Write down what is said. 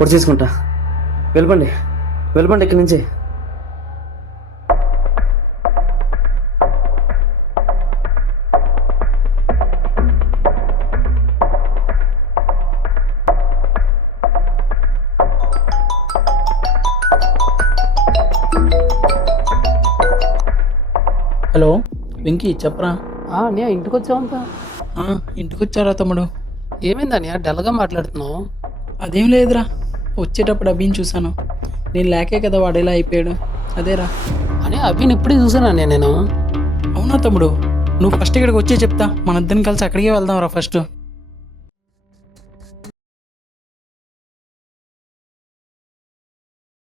పొడి చేసుకుంటా. వెళ్ళిపోండి వెళ్ళిపోండి ఇక్కడి నుంచి. హలో వెంకీ, చెప్పరా. అన్నయ్య ఇంటికి వచ్చావంతా? ఇంటికి వచ్చారా తమ్ముడు? ఏమైంది అన్నయ్య డల్గా మాట్లాడుతున్నావు? అదేం లేదురా, వచ్చేటప్పుడు అభిని చూశాను. నేను లేకే కదా వాడు ఎలా అయిపోయాడు. అదేరా. అని అభిని ఇప్పుడే చూసాను అన్నయ్య నేను. అవునా తమ్ముడు, నువ్వు ఫస్ట్ ఇక్కడికి వచ్చే చెప్తా, మన ఇద్దరం కలిసి అక్కడికే వెళ్దాం రా ఫస్ట్.